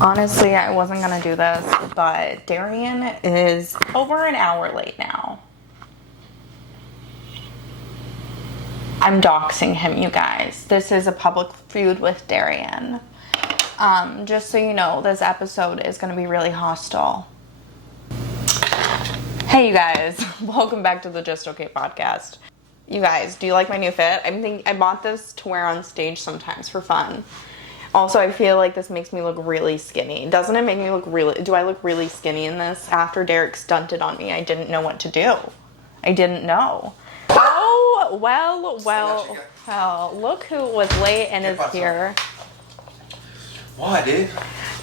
Honestly, I wasn't gonna do this, but Darian is over an hour late now. I'm doxing him, you guys. This is a public feud with Darian. Just so you know, this episode is gonna be really hostile. Hey, you guys. Welcome back to the Just Okay podcast. You guys, do you like my new fit? I bought this to wear on stage sometimes for fun. Also, I feel like this makes me look really skinny. Doesn't it make me look really... Do I look really skinny in this? After Derek stunted on me, I didn't know what to do. I didn't know. Oh, well, look who was late and is here. Why, dude?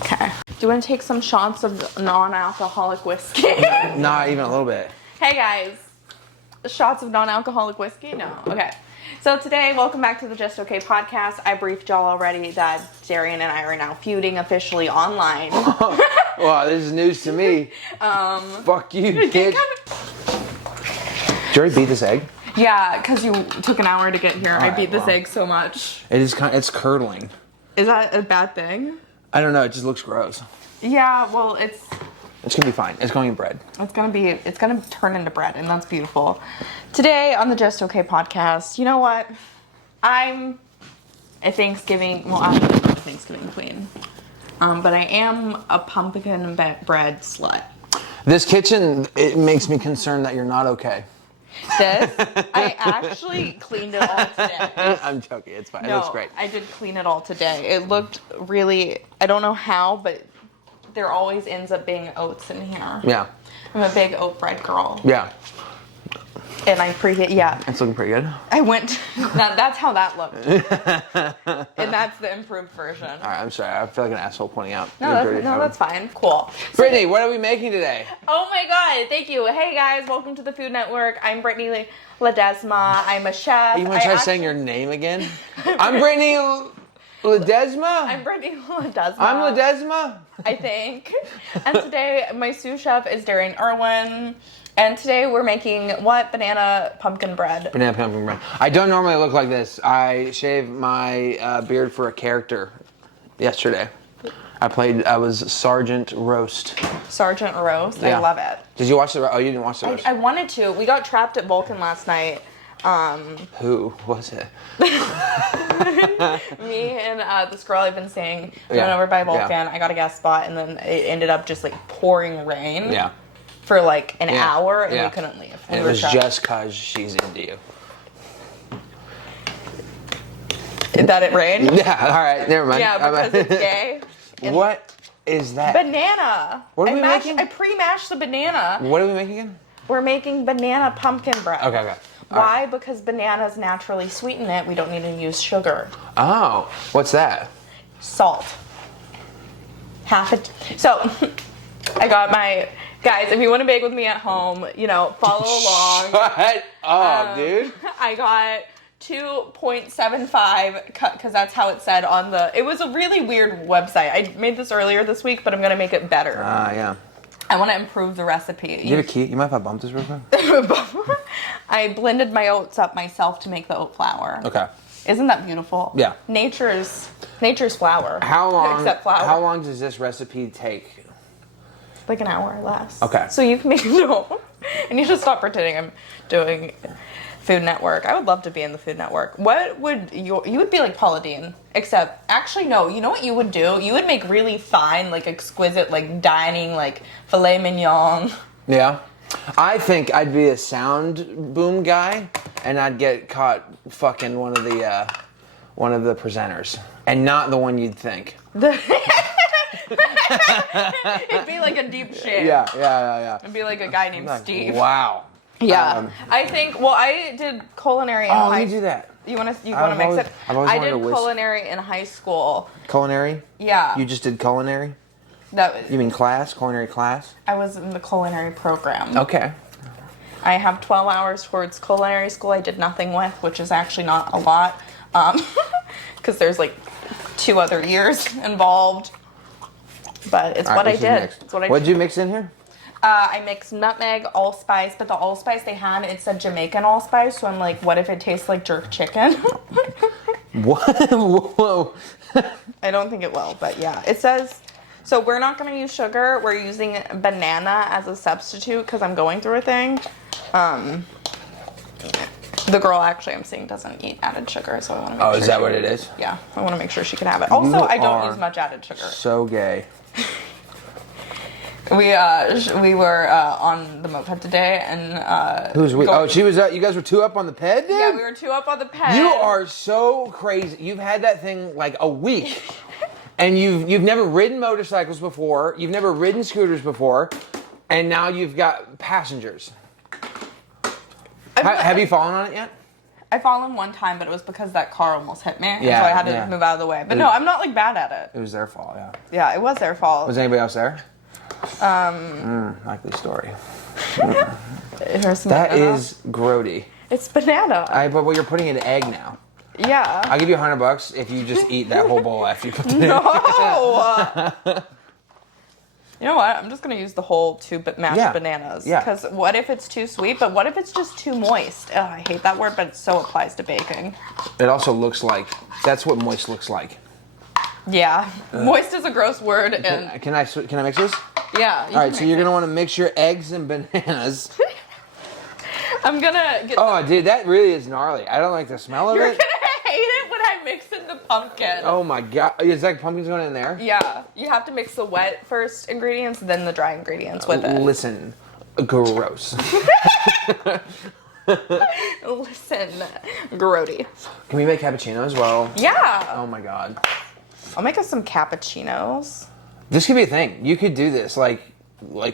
Okay. Do you want to take some shots of non-alcoholic whiskey? Not even a little bit. Hey, guys. Shots of non-alcoholic whiskey? No. Okay. So today, welcome back to the Just Okay podcast. I briefed y'all already that Darian and I are now feuding officially online. Wow, this is news to me. Fuck you, kid. Did you already beat this egg? Yeah, because you took an hour to get here. I beat this well. egg so much. It's curdling. Is that a bad thing? I don't know, it just looks gross. Yeah, well, it's gonna be fine. It's going in bread. it's gonna turn into bread, and that's beautiful. Today on the Just Okay podcast, you know what? I'm a Thanksgiving, well, I'm not a Thanksgiving queen. But I am a pumpkin bread slut. This kitchen, it makes me concerned that you're not okay. This, I actually cleaned it all today. I'm joking, it's fine. It No, looks great. I did clean it all today. It looked really, I don't know how, but there always ends up being oats in here. Yeah. I'm a big oat bread girl. Yeah. And I appreciate, yeah. It's looking pretty good. I went, that's how that looked. And that's the improved version. All right, I'm sorry. I feel like an asshole pointing out. No, that's fine. Cool. Brittany, what are we making today? Oh my God, thank you. Hey guys, welcome to the Food Network. I'm Brittany Ledesma. I'm a chef. You want to try saying your name again? I'm Brittany Ledesma? I'm Brittany Ledesma. I'm Ledesma? I think. And today, my sous chef is Darian Irwin. And today we're making what? Banana pumpkin bread. Banana pumpkin bread. I don't normally look like this. I shaved my beard for a character yesterday. I was Sergeant Roast. Sergeant Roast. Yeah. I love it. Did you watch the? Oh, you didn't watch the roast. I wanted to. We got trapped at Vulcan last night. Who was it? Me and this girl I've been seeing went over by Vulcan. Yeah. I got a guest spot, and then it ended up just like pouring rain. Yeah. For like an hour, and we couldn't leave. And it was just because she's into you. That it rained? Yeah, all right, never mind. Yeah, because it's gay. What is that? Banana. What are we making? I pre-mashed the banana. What are we making again? We're making banana pumpkin bread. Okay. Why? Right. Because bananas naturally sweeten it. We don't need to use sugar. Oh, what's that? Salt. So, I got my... Guys, if you want to bake with me at home, follow along. Shut up, dude. I got 2.75 because that's how it said on the... It was a really weird website. I made this earlier this week, but I'm going to make it better. Yeah. I want to improve the recipe. You have a key? You mind if I bump this real quick? I blended my oats up myself to make the oat flour. Okay. Isn't that beautiful? Yeah. Nature's flour. How long? Except flour. How long does this recipe take? Like an hour or less. Okay. So you can make and you should stop pretending I'm doing Food Network. I would love to be in the Food Network. What would you would be like Paula Deen, except actually no. You know what you would do? You would make really fine, like exquisite, like dining, like filet mignon. Yeah. I think I'd be a sound boom guy, and I'd get caught fucking one of the presenters, and not the one you'd think. It'd be like a deep shave. Yeah. It'd be like a guy named Steve. Wow. Yeah. I think. Well, I did culinary. Let me do that. You want to mix it? I did culinary in high school. Culinary? Yeah. You just did culinary? You mean class? Culinary class? I was in the culinary program. Okay. I have 12 hours towards culinary school I did nothing with, which is actually not a lot. Because there's like 2 other years involved. But it's what I did. What did you mix in here? I mixed nutmeg, allspice, but the allspice they had, it said Jamaican allspice, so I'm like, what if it tastes like jerk chicken? What? Whoa. I don't think it will, but yeah. It says So we're not going to use sugar. We're using banana as a substitute because I'm going through a thing. The girl actually I'm seeing doesn't eat added sugar, so I want to make sure. Oh, is that what it is? Yeah, I want to make sure she can have it. Also, I don't use much added sugar. So gay. We were on the moped today, and Who's we? Oh, she was. You guys were 2 up on the ped, dude? Yeah, we were 2 up on the ped. You are so crazy. You've had that thing like a week, and you've never ridden motorcycles before. You've never ridden scooters before, and now you've got passengers. Have you fallen on it yet? I fallen one time, but it was because that car almost hit me, Yeah, and so I had to move out of the way. But no, I'm not like bad at it. It was their fault, yeah. Yeah, it was their fault. Was anybody else there? Likely story. Here's some That banana. is grody. It's banana. But well, you're putting in egg now. Yeah. I'll give you $100 if you just eat that whole bowl after you put it in. No. You know what? I'm just gonna use the whole 2 mashed bananas. Yeah. Because what if it's too sweet? But what if it's just too moist? Ugh, I hate that word, but it so applies to baking. It also looks like that's what moist looks like. Yeah. Moist is a gross word, and Can I mix this? yeah. All right, so you're gonna want to mix your eggs and bananas. I'm gonna get. Oh, dude, that really is gnarly. I don't like the smell of You're it. gonna hate it when I mix in the pumpkin. Oh my god, is that pumpkin's going in there? Yeah, you have to mix the wet first ingredients, then the dry ingredients with it. Listen, gross. Listen, grody. Can we make cappuccino as well? Yeah. Oh my god. I'll make us some cappuccinos. This could be a thing. You could do this, like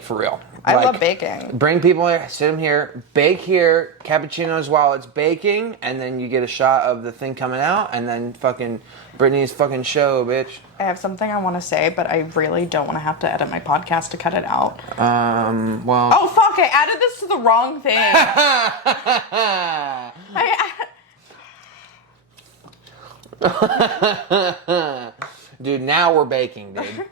for real. I Like, love baking. Bring people here, sit them here, bake here, cappuccinos while it's baking, and then you get a shot of the thing coming out, and then fucking Brittany's fucking show, bitch. I have something I want to say, but I really don't want to have to edit my podcast to cut it out. Well. Oh, fuck, I added this to the wrong thing. Dude, now we're baking, dude.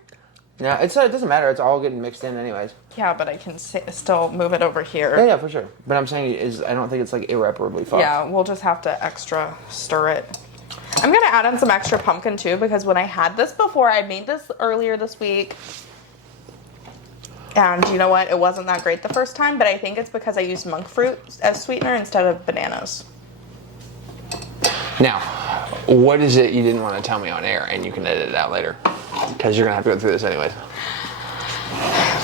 Now it doesn't matter. It's all getting mixed in, anyways. Yeah, but I can still move it over here. Yeah, for sure. But I'm saying I don't think it's like irreparably fucked. Yeah, we'll just have to extra stir it. I'm gonna add in some extra pumpkin too, because when I had this before, I made this earlier this week. And you know what? It wasn't that great the first time, but I think it's because I used monk fruit as sweetener instead of bananas. Now, what is it you didn't want to tell me on air, and you can edit it out later? Because you're going to have to go through this anyways.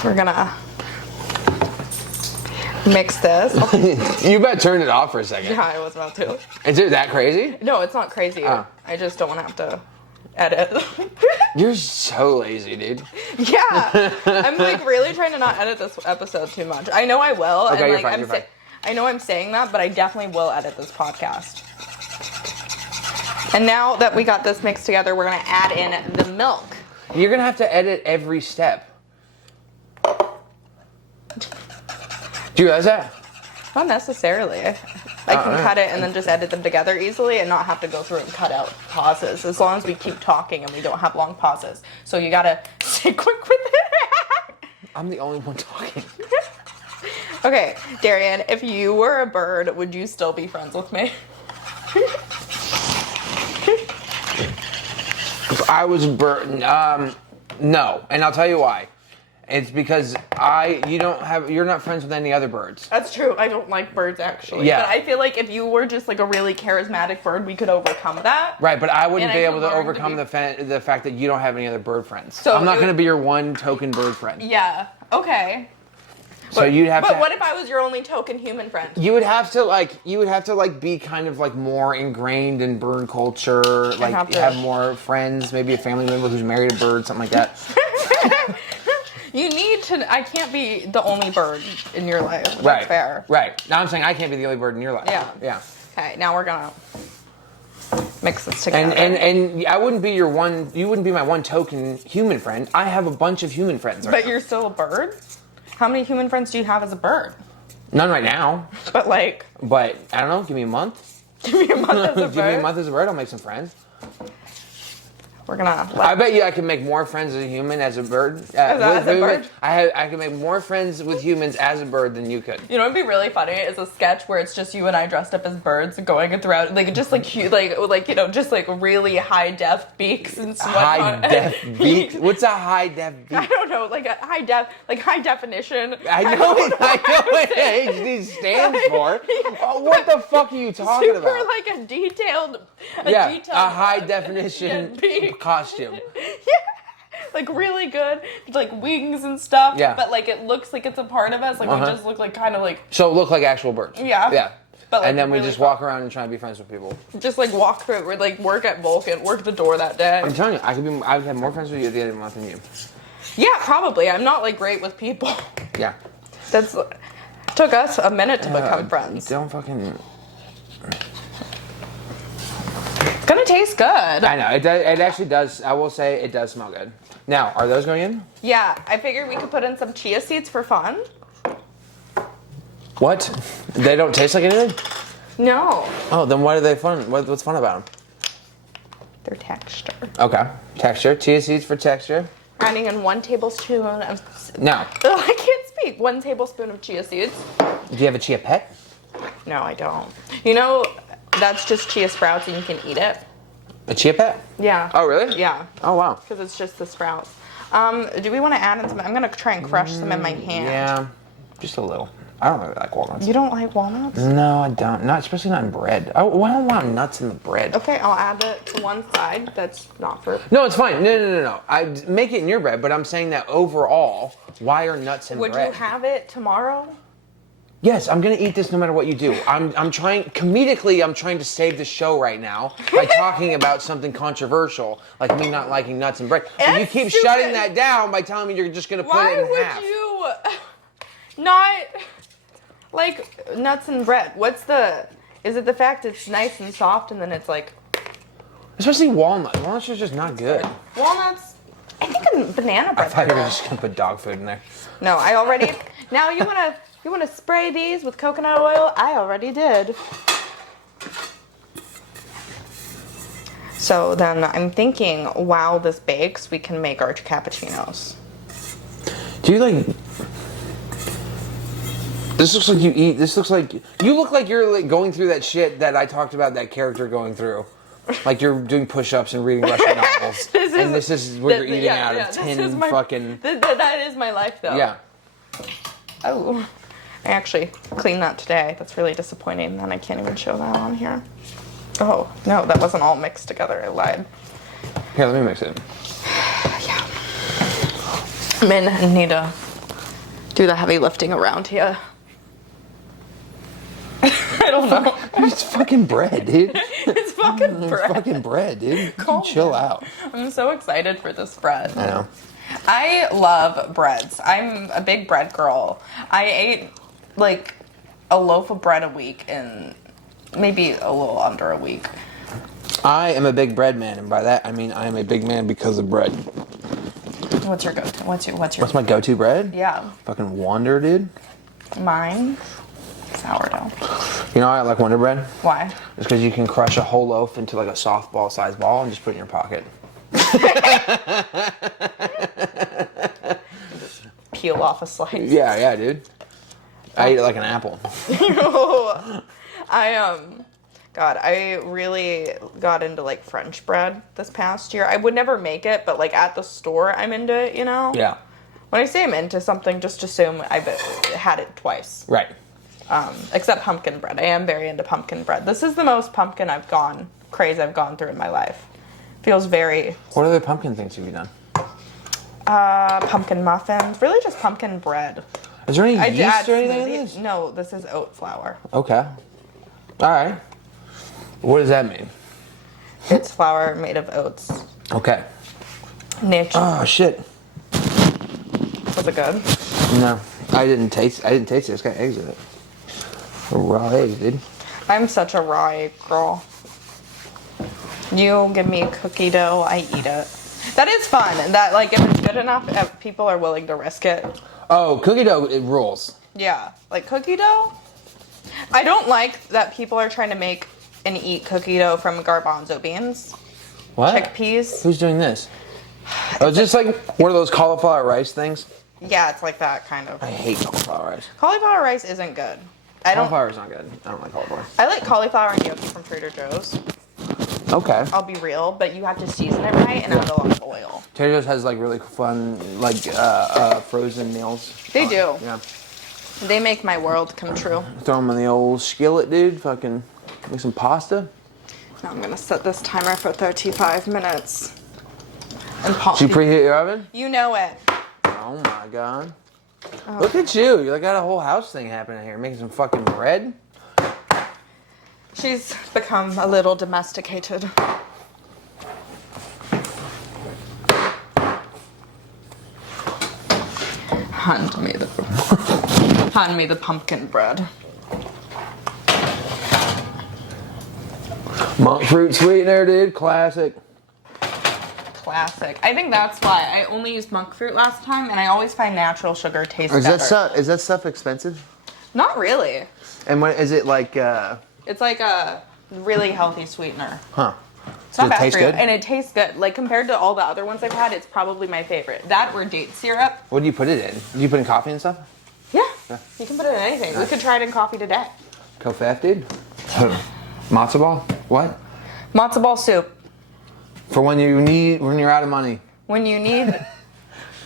We're gonna mix this. You better turn it off for a second. Yeah, I was about to. Is it that crazy? No, it's not crazy. Oh. I just don't want to have to edit. You're so lazy, dude. Yeah, I'm like really trying to not edit this episode too much. I know I will. Okay, and you're like fine. I know I'm saying that, but I definitely will edit this podcast. And now that we got this mixed together, we're gonna add in the milk. You're going to have to edit every step. Do you realize that? Not necessarily. I can cut it and then just edit them together easily and not have to go through and cut out pauses, as long as we keep talking and we don't have long pauses. So you gotta stay quick with it. I'm the only one talking. Okay, Darian, if you were a bird, would you still be friends with me? If I was a bird, no, and I'll tell you why. It's because you're not friends with any other birds. That's true. I don't like birds, actually. Yeah. But I feel like if you were just like a really charismatic bird, we could overcome that. Right, but I wouldn't And be I able to could learn to overcome be- the fact that you don't have any other bird friends. So I'm not it going to would- be your one token bird friend. Yeah. Okay. So you'd have to. But what if I was your only token human friend? You would have to be kind of like more ingrained in bird culture, like have more friends, maybe a family member who's married a bird, something like that. You need to. I can't be the only bird in your life. That's Right. fair. Right. Now I'm saying I can't be the only bird in your life. Yeah. Yeah. Okay. Now we're gonna mix this together. And I wouldn't be your one. You wouldn't be my one token human friend. I have a bunch of human friends. Right But now. you're still a bird. How many human friends do you have as a bird? None right now. But like, But I don't know. Give me a month. give me a month as a bird. Give me a month as a bird. I'll make some friends. We're gonna. I bet you I can make more friends as a human as a bird. As a bird? I can make more friends with humans as a bird than you could. You know what'd be really funny is a sketch where it's just you and I dressed up as birds going throughout, like just like just like really high def beaks and whatnot. High def beak? What's a high def beak? I don't know, like a high definition. I know what HD stands for. Oh, what the fuck are you talking Super about? like a detailed a high definition costume. Yeah, like really good, like wings and stuff. Yeah, but like it looks like it's a part of us. Like we just look like kind of like. So look like actual birds. Yeah. But like, and then we really just walk around and try to be friends with people. Just like walk through. We're like work at Vulcan, work the door that day. I'm telling you, I would have more friends with you at the end of the month than you. Yeah, probably. I'm not like great with people. Yeah. That's took us a minute to become friends. Don't fucking. It's gonna taste good. I know it actually does. I will say it does smell good. Now, are those going in? Yeah, I figured we could put in some chia seeds for fun. What? They don't taste like anything? No. Oh, then why are they fun? What's fun about them? Their texture. Okay. Texture. Chia seeds for texture. Adding in 1 tablespoon of... Now. Oh, I can't speak. 1 tablespoon of chia seeds. Do you have a chia pet? No, I don't. You know, that's just chia sprouts and you can eat it. A chia pet? Yeah. Oh, really? Yeah. Oh, wow. Because it's just the sprouts. Do we want to add in some... I'm going to try and crush some in my hand. Yeah. Just a little. I don't really like walnuts. You don't like walnuts? No, I don't. Not especially not in bread. I don't want nuts in the bread. Okay, I'll add it to one side. That's not for... No, it's fine. No. I make it in your bread, but I'm saying that overall, why are nuts in bread? Would you have it tomorrow? Yes, I'm gonna eat this no matter what you do. I'm trying comedically. I'm trying to save the show right now by talking about something controversial, like me not liking nuts and bread. But you keep shutting that down by telling me you're just gonna put it in half. Why would you not like nuts and bread? Is it the fact it's nice and soft and then it's like... Especially walnuts. Walnuts are just not good. Walnuts, I think in banana bread. I thought you were just gonna put dog food in there. No, I already... Now you wanna spray these with coconut oil? I already did. So then I'm thinking, while this bakes, we can make our cappuccinos. Do you like... This looks like you eat... This looks like... You look like you're like going through that shit that I talked about that character going through. Like you're doing push-ups and reading Russian novels. This is what you're eating out of tin fucking... That is my life, though. Yeah. Oh. I actually cleaned that today. That's really disappointing. And I can't even show that on here. Oh, no, that wasn't all mixed together. I lied. Here, let me mix it. Yeah. Men need to do the heavy lifting around here. I don't know. It's fucking bread, dude. It's fucking bread. It's fucking bread, dude. Chill out. I'm so excited for this bread. I know. I love breads. I'm a big bread girl. I ate like a loaf of bread a week in maybe a little under a week. I am a big bread man, and by that I mean I am a big man because of bread. What's your go-to? What's my go-to bread? Yeah. Fucking Wonder, dude. Mine? Sourdough. You know why I like Wonder Bread? Why? It's because you can crush a whole loaf into like a softball-sized ball and just put it in your pocket. Peel off a slice. Yeah, dude. I eat it like an apple. I really got into like French bread this past year. I would never make it, but like at the store, I'm into it, you know? Yeah. When I say I'm into something, just assume I've had it twice. Right. Except pumpkin bread. I am very into pumpkin bread. This is the most pumpkin craze I've gone through in my life. Feels very... What other pumpkin things have you done? Pumpkin muffins. Really just pumpkin bread. Is there any yeast or anything in this? No, this is oat flour. Okay. All right. What does that mean? It's flour made of oats. Okay. Nature. Oh, shit. Was it good? No. I didn't taste it. It's got eggs in it. Raw eggs, dude. I'm such a raw egg girl. You give me cookie dough, I eat it. That is fun. And that, like, if it's good enough, if people are willing to risk it. Oh, cookie dough, it rules. Yeah. Like, cookie dough? I don't like that people are trying to make and eat cookie dough from garbanzo beans. What? Chickpeas. Who's doing this? Oh, it's just like one of those cauliflower rice things. Yeah, it's like that kind of. I hate cauliflower rice. Cauliflower rice isn't good. Cauliflower is not good. I don't like cauliflower. I like cauliflower and gnocchi from Trader Joe's. Okay. I'll be real, but you have to season it right and add a lot of oil. Trader Joe's has like really fun like frozen meals. They do. Yeah. They make my world come true. Throw them in the old skillet, dude. Fucking make some pasta. Now I'm gonna set this timer for 35 minutes. And Did you preheat your oven? You know it. Oh my god. Oh. Look at you. You got a whole house thing happening here. Making some fucking bread. She's become a little domesticated. Hand me the pumpkin bread. Monk fruit sweetener, dude. Classic. Classic. I think that's why I only used monk fruit last time, and I always find natural sugar tastes better. Is that stuff expensive? Not really. And what is it like? It's like a really healthy sweetener. Huh. It's not Does it bad taste for you, good? and it tastes good. Like compared to all the other ones I've had, it's probably my favorite. That or date syrup. What do you put it in? Do you put in coffee and stuff? Yeah, you can put it in anything. We could try it in coffee today. Kofaf, dude. Matzo ball? What? Matzo ball soup. For when you're out of money. When you need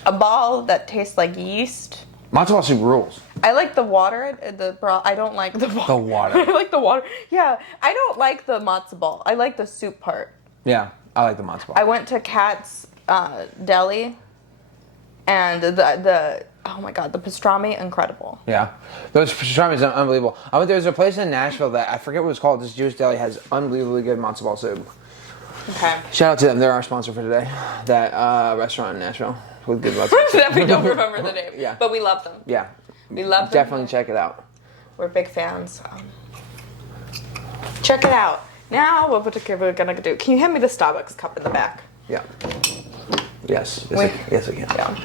a ball that tastes like yeast. Matzo ball soup rules. I like the water, the broth. I don't like the water. The water. I like the water. Yeah, I don't like the matzo ball. I like the soup part. Yeah, I like the matzo ball. I went to Kat's Deli, and the oh my god, the pastrami, incredible. Yeah, those pastrami's are unbelievable. There's a place in Nashville that I forget what it's called. This Jewish deli has unbelievably good matzo ball soup. Okay. Shout out to them. They're our sponsor for today. That restaurant in Nashville with good matzo ball soup. We don't remember the name. Yeah. But we love them. Yeah. We love them. Definitely check it out. We're big fans. Check it out. Now, what we're gonna do? Can you hand me the Starbucks cup in the back? Yeah. Yes. Yes, I can. Yeah.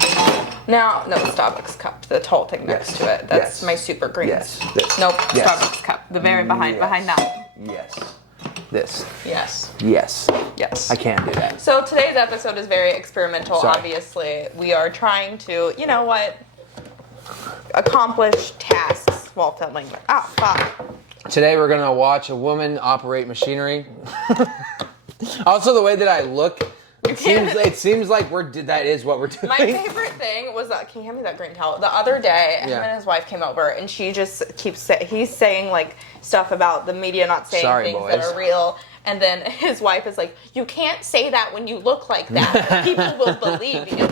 Now, no, the Starbucks cup. The tall thing next to it. That's my super greens. Yes. This. Nope. Yes. Starbucks cup. The very behind that. Yes. This. Yes. Yes. Yes. I can do that. So today's episode is very experimental. Sorry. Obviously, we are trying to, you know what, accomplish tasks while filming. Ah, fuck. Today we're gonna watch a woman operate machinery. Also, the way that I look, it seems like that is what we're doing. My favorite thing was that. Can you hand me that green towel? The other day, him and his wife came over, and she just he's saying like stuff about the media not saying things that are real. And then his wife is like, "You can't say that when you look like that. People will believe you."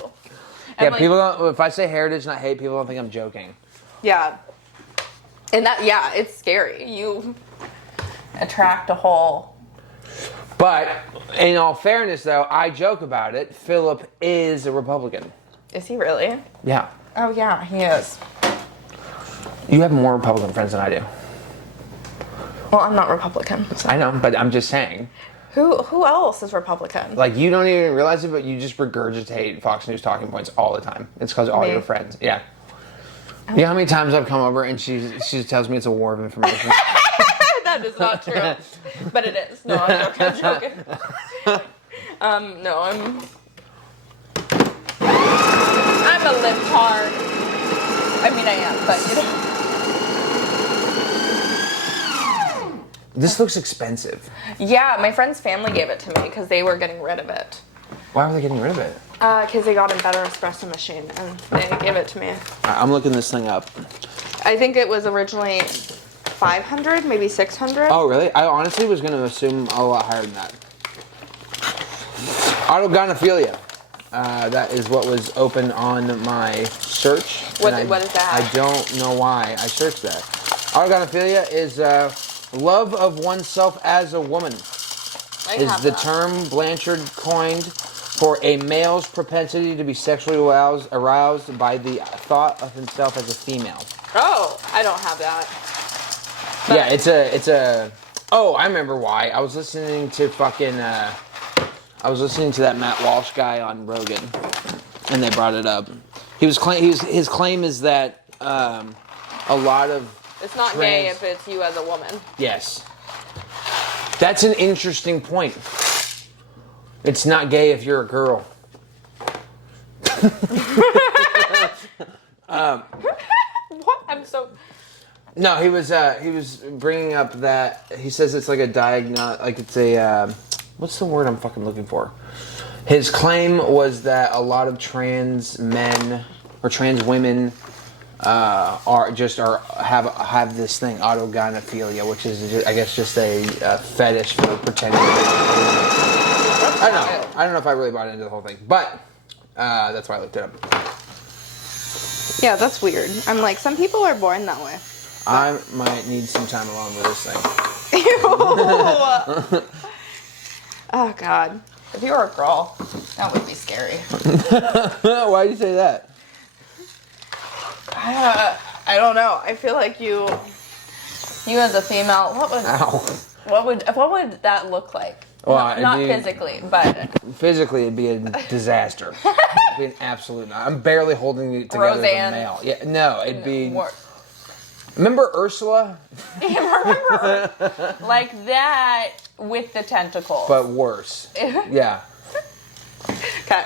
And yeah, people don't. If I say heritage, not hate, people don't think I'm joking. Yeah. And it's scary. You attract a whole. But in all fairness, though, I joke about it. Philip is a Republican. Is he really? Yeah. Oh yeah, he is. You have more Republican friends than I do. Well, I'm not Republican. So. I know, but I'm just saying. Who else is Republican? Like, you don't even realize it, but you just regurgitate Fox News talking points all the time. It's because all your friends. Yeah. You know how many times I've come over and she tells me it's a war of information? That is not true. But it is. No, I'm joking. No, I'm a libtard. I mean, I am, but you know. This looks expensive. Yeah, my friend's family gave it to me because they were getting rid of it. Why were they getting rid of it? Because they got a better espresso machine and they gave it to me. I'm looking this thing up. I think it was originally 500, maybe 600. Oh, really? I honestly was going to assume a lot higher than that. Autogynephilia. That is what was open on my search. What is that? I don't know why I searched that. Autogynephilia is love of oneself as a woman. Is the term Blanchard coined for a male's propensity to be sexually aroused by the thought of himself as a female. Oh, I don't have that. But yeah, it's a. Oh, I remember why. I was listening to that Matt Walsh guy on Rogan, and they brought it up. His claim is that a lot of. It's not gay if it's you as a woman. Yes. That's an interesting point. It's not gay if you're a girl. What? I'm so... No, he was bringing up that he says it's like a like it's a what's the word I'm fucking looking for? His claim was that a lot of trans men or trans women have this thing, autogynephilia, which is just, I guess just a fetish for pretending. I don't know if I really bought into the whole thing, but that's why I looked it up. Yeah, that's weird. I'm like, some people are born that way. I might need some time alone with this thing. Ew. Oh, God. If you were a girl, that would be scary. Why do you say that? I don't know. I feel like you as a female, what would that look like? Well, not physically, but physically it'd be a disaster. It'd be an absolute. I'm barely holding it together Roseanne. as a male. Yeah, no, it'd be. Remember Ursula? Remember, like that with the tentacles, but worse. Yeah. Okay.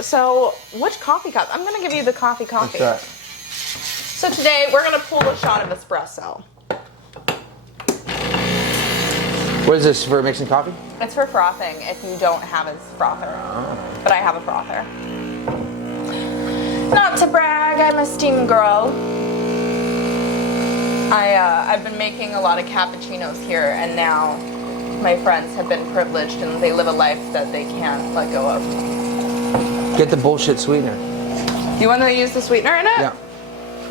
So which coffee cup? I'm gonna give you the coffee. What's that? So today we're gonna pull a shot of espresso. What is this for mixing coffee? It's for frothing if you don't have a frother. Oh. But I have a frother. Not to brag, I'm a steam girl. I've been making a lot of cappuccinos here, and now my friends have been privileged and they live a life that they can't let go of. Get the bullshit sweetener. You want to use the sweetener in it? Yeah.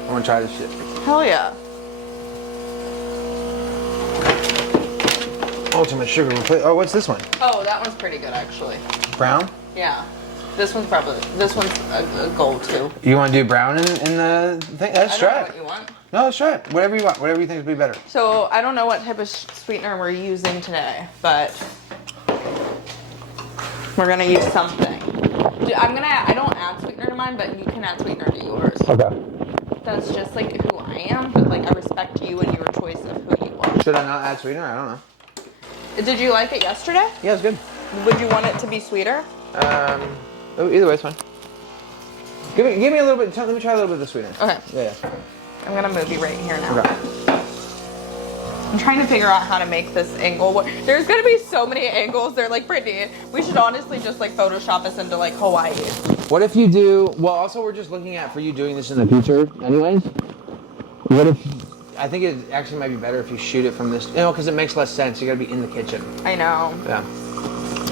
I want to try this shit. Hell yeah. Ultimate sugar replace. Oh, what's this one? Oh, that one's pretty good actually. Brown? Yeah. This one's a gold too. You want to do brown in the thing? Let's try it. I don't know what you want. No, let's try it. Whatever you want. Whatever you think would be better. So I don't know what type of sweetener we're using today, but we're gonna use something. I don't add sweetener to mine, but you can add sweetener to yours. Okay. That's just like who I am, but like I respect you and your choice of who you are. Should I not add sweetener? I don't know. Did you like it yesterday? Yeah, it's good. Would you want it to be sweeter? Either way, it's fine. Give me a little bit. Let me try a little bit of the sweetener. Okay. Yeah. I'm gonna move you right here now. Okay. I'm trying to figure out how to make this angle work. There's gonna be so many angles. They're like, Brittany, we should honestly just like Photoshop us into like Hawaii. What if you do? Well, also we're just looking at for you doing this in the future, anyways. What if? I think it actually might be better if you shoot it from this, because it makes less sense. You gotta be in the kitchen. I know. Yeah.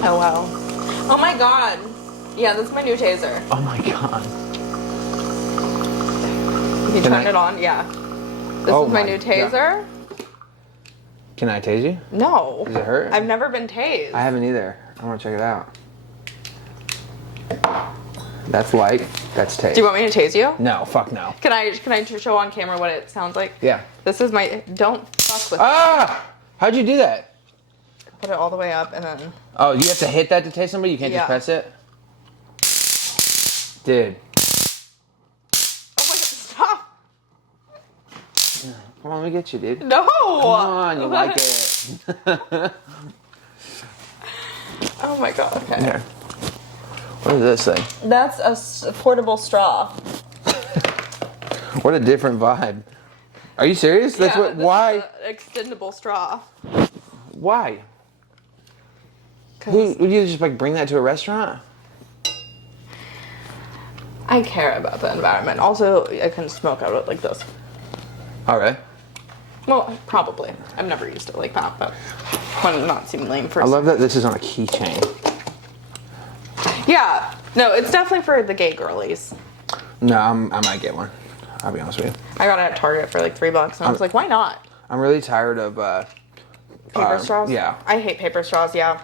Oh wow. Oh my god. Yeah, that's my new taser. Oh my god. You turn it on? Yeah. This is my new taser. God. Can I tase you? No. Does it hurt? I've never been tased. I haven't either. I want to check it out. That's light. That's tase. Do you want me to tase you? No, fuck no. Can I show on camera what it sounds like? Yeah. This is my, don't fuck with Ah! How'd you do that? Put it all the way up and then. Oh, you have to hit that to tase somebody? You can't just press it? Dude. Oh my god, stop! Come on, let me get you, dude. No! Come on, you like it. Oh my god, okay. Here. What is this thing? That's a portable straw. What a different vibe. Are you serious? That's yeah, why? Is an extendable straw. Why? Would you just like bring that to a restaurant? I care about the environment. Also, I can smoke out of it like this. All right. Well, probably. I've never used it like that, but would not seem lame for. I love that this is on a keychain. Yeah. No, it's definitely for the gay girlies. No, I might get one. I'll be honest with you. I got it at Target for like $3, and I was like, why not? I'm really tired of paper straws. Yeah. I hate paper straws. Yeah.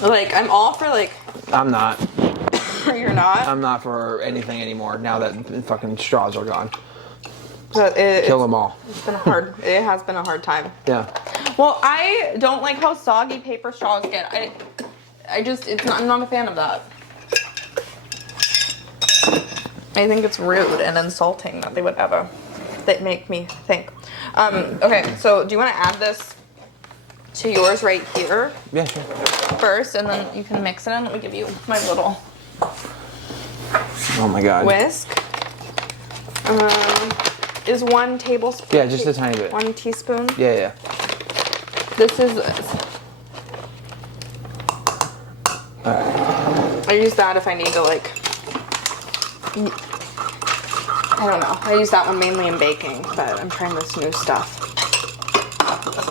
Like I'm all for like. I'm not. You're not. I'm not for anything anymore now that fucking straws are gone. But Kill them all. It's been hard. It has been a hard time. Yeah. Well, I don't like how soggy paper straws get. I'm not a fan of that. I think it's rude and insulting that they would make me think. Okay, so do you want to add this to yours right here. Yeah, sure. First, and then you can mix it in. Let me give you my little Oh my God. whisk. Is 1 tablespoon. Yeah, just a tiny bit. 1 teaspoon. Yeah. This is. I use that if I need to like. I don't know. I use that one mainly in baking, but I'm trying this new stuff.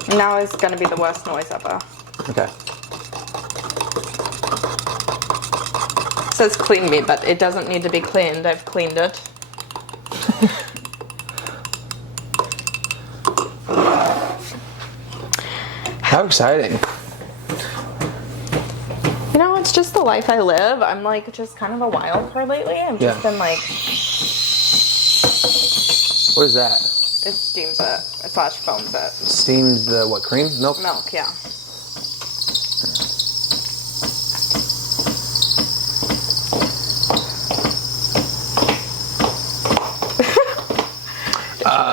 Now it's gonna be the worst noise ever. Okay. It says clean meat, but it doesn't need to be cleaned. I've cleaned it. How exciting. You know, it's just the life I live. I'm like just kind of a wild card lately. I've just been like. What is that? It steams it. Slash foams it. Steams the what? Cream? Milk? Milk, yeah.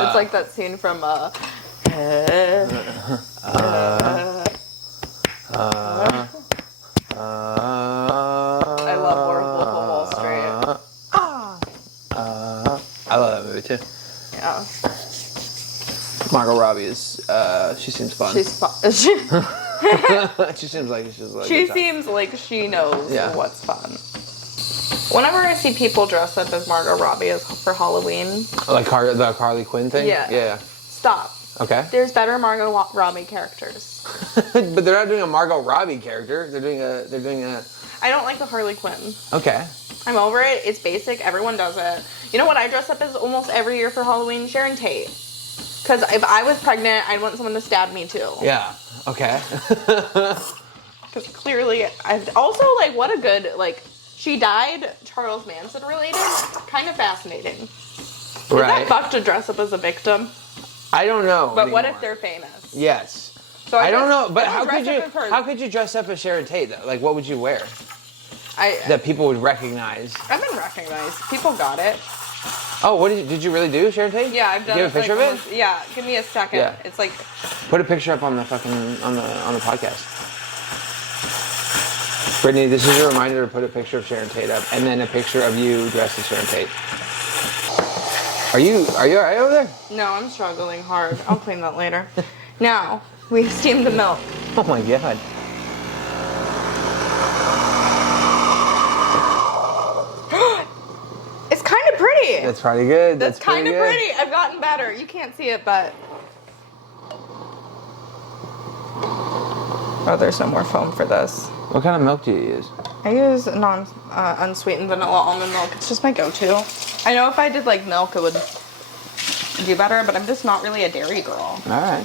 It's like that scene from I love Wolf of Wall Street. I love that movie too. Yeah. Margot Robbie is. She seems fun. She's fun. She seems like she's like. She seems like she knows what's fun. Whenever I see people dress up as Margot Robbie for Halloween. Like the Harley Quinn thing? Yeah. Yeah. Stop. Okay. There's better Margot Robbie characters. But they're not doing a Margot Robbie character. They're doing a. I don't like the Harley Quinn. Okay. I'm over it. It's basic. Everyone does it. You know what I dress up as almost every year for Halloween? Sharon Tate. Because if I was pregnant, I'd want someone to stab me too. Yeah. Okay. Because clearly, also like what a good like. She died Charles Manson related. Kind of fascinating. Is that fucked to dress up as a victim? I don't know. But what if they're famous? Yes. So I don't know. But how could you dress up as Sharon Tate though? Like what would you wear? That people would recognize. I've been recognized. People got it. Oh, what did you really do, Sharon Tate? Yeah, I've done. You have a picture of it? Yeah, give me a second. Yeah. It's like. Put a picture up on the fucking on the podcast. Brittany, this is a reminder to put a picture of Sharon Tate up, and then a picture of you dressed as Sharon Tate. Are you alright over there? No, I'm struggling hard. I'll clean that later. Now we steam the milk. Oh my god. It's kind of pretty. That's pretty good. That's kind of pretty. I've gotten better. You can't see it, but. Oh, there's no more foam for this. What kind of milk do you use? I use unsweetened vanilla almond milk. It's just my go-to. I know if I did like milk, it would do better, but I'm just not really a dairy girl. All right.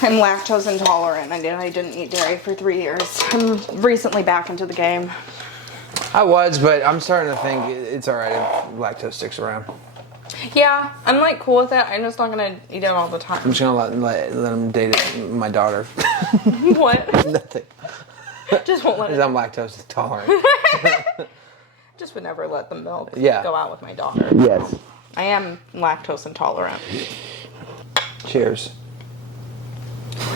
I'm lactose intolerant. I didn't eat dairy for 3 years. I'm recently back into the game. I was, but I'm starting to think it's all right if lactose sticks around. Yeah, I'm like cool with it. I'm just not gonna eat it all the time. I'm just gonna let them date my daughter. What? Nothing. Just won't let it. Because I'm lactose intolerant. Just would never let the milk go out with my daughter. Yes. I am lactose intolerant. Cheers.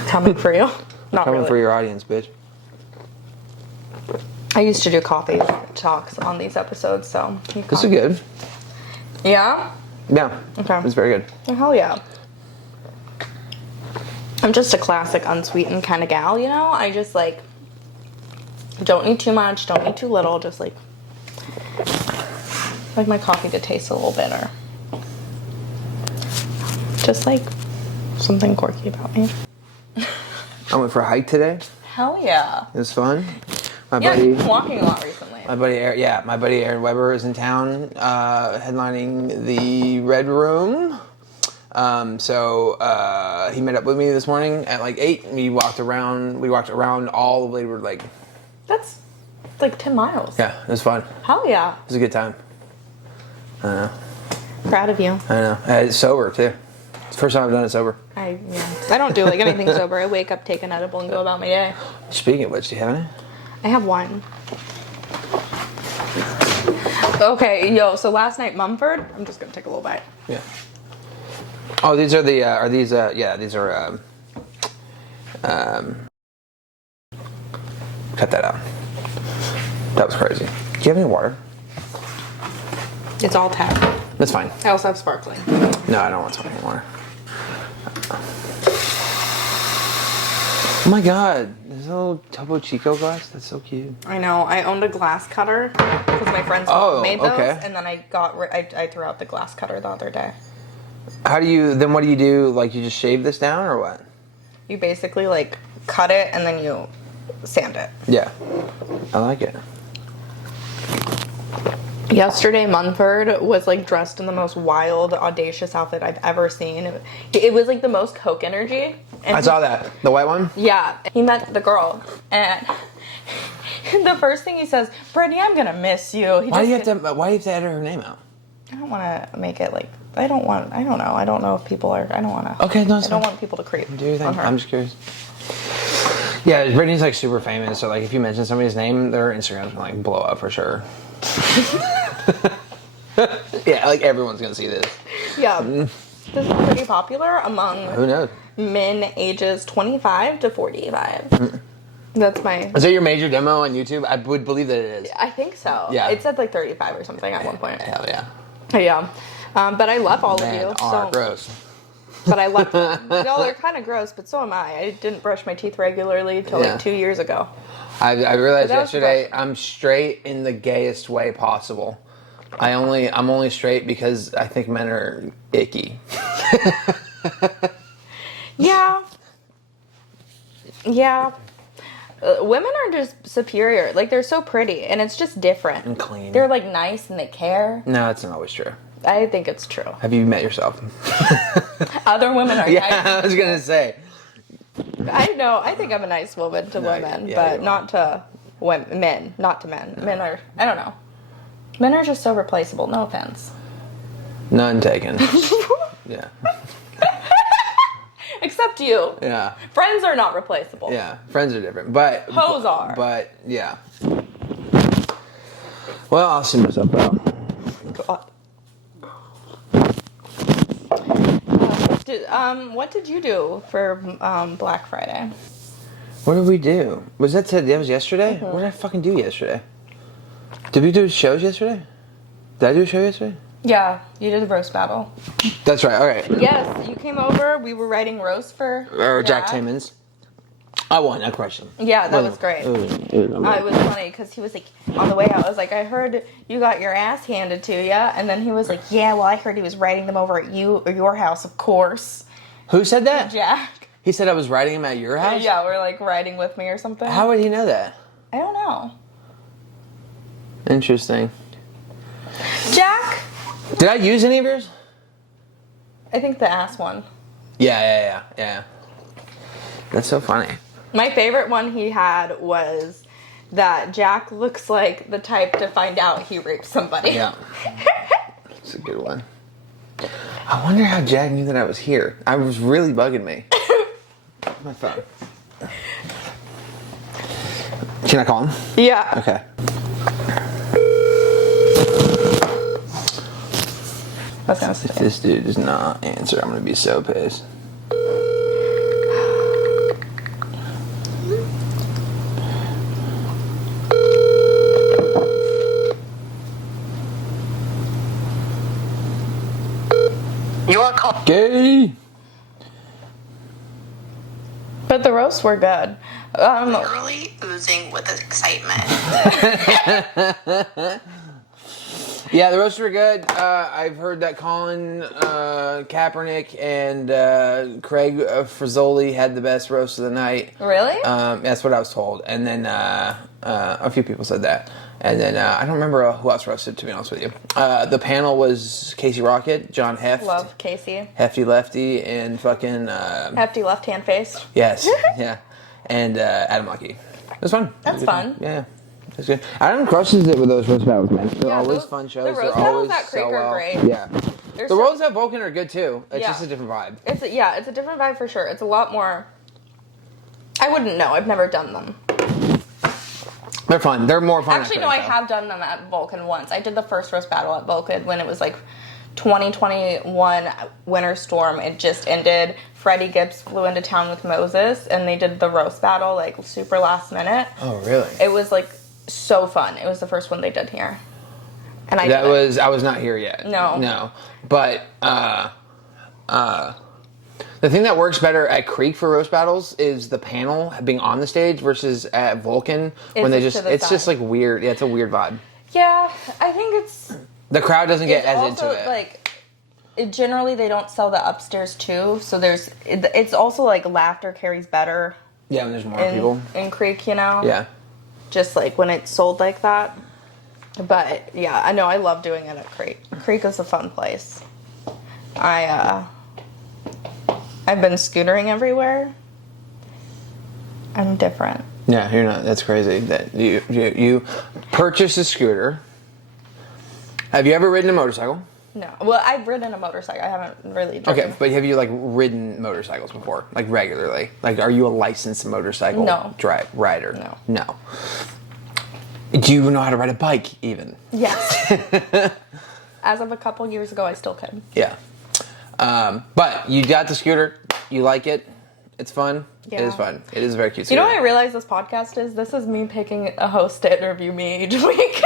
Coming for you. Not Coming really. for your audience, bitch. I used to do coffee talks on these episodes, so. This is good. Yeah? Yeah. Okay. It's very good. Well, hell yeah. I'm just a classic unsweetened kind of gal, you know? I just like, don't need too much, don't need too little, just like my coffee to taste a little bitter. Just like something quirky about me. I went for a hike today. Hell yeah. It was fun. I've been walking a lot recently. My buddy Aaron Weber is in town, headlining the Red Room. So he met up with me this morning at like 8. We walked around all the way to like. That's like 10 miles. Yeah, it was fun. Hell yeah. It was a good time. I know. Proud of you. I know. It's sober too. It's the first time I've done it sober. I don't do like anything sober. I wake up, take an edible, and go about my day. Speaking of which, do you have any? I have one. Okay, so last night Mumford. I'm just gonna take a little bite. Yeah. Oh, these are the. These are Cut that out. That was crazy. Do you have any water? It's all tap. That's fine. I also have sparkling. No, I don't want sparkling water. Oh my god, this little Topo Chico glass. That's so cute. I know. I owned a glass cutter because my friends made those, and then I threw out the glass cutter the other day. What do you do? Like, you just shave this down or what? You basically like cut it and then you sand it. Yeah, I like it. Yesterday, Munford was like dressed in the most wild, audacious outfit I've ever seen. It was like the most Coke energy. And I saw that. The white one? Yeah. He met the girl, and the first thing he says, Brittany, I'm gonna miss you. Why do you have to edit her name out? I don't want to make it like, I don't know. I don't know if people are, I don't want to. Okay, no, I don't want people to creep do your thing. on her. I'm just curious. Yeah, Brittany's like super famous, so like if you mention somebody's name, their Instagram's gonna like blow up for sure. Yeah, like everyone's gonna see this. Yeah. This is pretty popular among Who knows? men ages 25 to 45. That's my... Is that your major demo on YouTube? I would believe that it is. I think so. Yeah. It said like 35 or something at one point. Hell yeah. Yeah. But I love all Men of you. are gross. But I love them. No, they're kind of gross, but so am I. I didn't brush my teeth regularly until like 2 years ago. I realized But that was yesterday I'm straight in the gayest way possible. I'm only straight because I think men are icky. Yeah. Yeah. Women are just superior. Like, they're so pretty, and it's just different. And clean. They're, like, nice, and they care. No, that's not always true. I think it's true. Have you met yourself? Other women are Yeah, nice. I was going to say. I know. I think I'm a nice woman to women, but not to men. Not to men. No. Men are, I don't know. Men are just so replaceable. No offense. None taken. Yeah. Except you. Yeah. Friends are not replaceable. Yeah. Friends are different. But Hoes are. But yeah. Well, I'll see myself out. God. What did you do for Black Friday? What did we do? That was yesterday? Mm-hmm. What did I fucking do yesterday? Did we do shows yesterday? Did I do a show yesterday? Yeah, you did the roast battle. That's right. All right. Yes, you came over. We were writing roast for Jack Timmons. I won that question. Yeah, that was great. It was funny because he was like, on the way out, I was like, I heard you got your ass handed to you. And then he was like, yeah, well, I heard he was writing them over at your house, of course. Who said that? Jack. He said I was writing him at your house? Yeah, we're like riding with me or something. How would he know that? I don't know. Interesting. Jack? Did I use any of yours? I think the ass one. Yeah. That's so funny. My favorite one he had was that Jack looks like the type to find out he raped somebody. Yeah. That's a good one. I wonder how Jack knew that I was here. I was really bugging me. My phone. Can I call him? Yeah. Okay. If this dude does not answer, I'm gonna be so pissed. Your call. Gay. But the roasts were good. Literally oozing with excitement. Yeah, the roasts were good. I've heard that Colin Kaepernick and Craig Frizzoli had the best roast of the night. Really? That's what I was told. And then a few people said that. And then I don't remember who else roasted, to be honest with you. The panel was Casey Rocket, John Heft. Love Casey. Hefty Lefty, and fucking... Hefty left hand face. Yes, yeah. And Adam Lucky. It was fun. That's fun. Yeah. It's good. Adam crushes it with those roast battles, man. They're Yeah, always those- fun shows. the roast They're battles always at Creek so are well. great. Yeah. They're The so- roasts at Vulcan are good too. It's Yeah. just a different vibe. It's a different vibe for sure. It's a lot more. I wouldn't know. I've never done them. They're fun. They're more fun. Actually, no, I have done them at Vulcan once. I did the first roast battle at Vulcan when it was like 2021 winter storm. It just ended. Freddie Gibbs flew into town with Moses, and they did the roast battle, like, super last minute. Oh, really? It was, like, so fun. It was the first one they did here. And I was not here yet. No. But, the thing that works better at Creek for roast battles is the panel being on the stage versus at Vulcan when it's just like weird. Yeah, it's a weird vibe. Yeah, I think it's... The crowd doesn't get as also, into it. Like, generally they don't sell the upstairs too, so it's also like laughter carries better. Yeah, when there's more people. In Creek, you know? Yeah. Just like when it's sold like that. But yeah, I know I love doing it at Creek. Creek is a fun place. I've been scootering everywhere. I'm different. Yeah, you're not. That's crazy that you purchased a scooter. Have you ever ridden a motorcycle? No. Well, I've ridden a motorcycle. I haven't really driven. Okay, but have you like ridden motorcycles before? Like regularly? Like, are you a licensed motorcycle rider? No. No. Do you know how to ride a bike even? Yes. As of a couple years ago, I still can. Yeah. But you got the scooter. You like it. It's fun. Yeah. It is fun. It is a very cute You scooter. know what I realized this podcast is? This is me picking a host to interview me each week.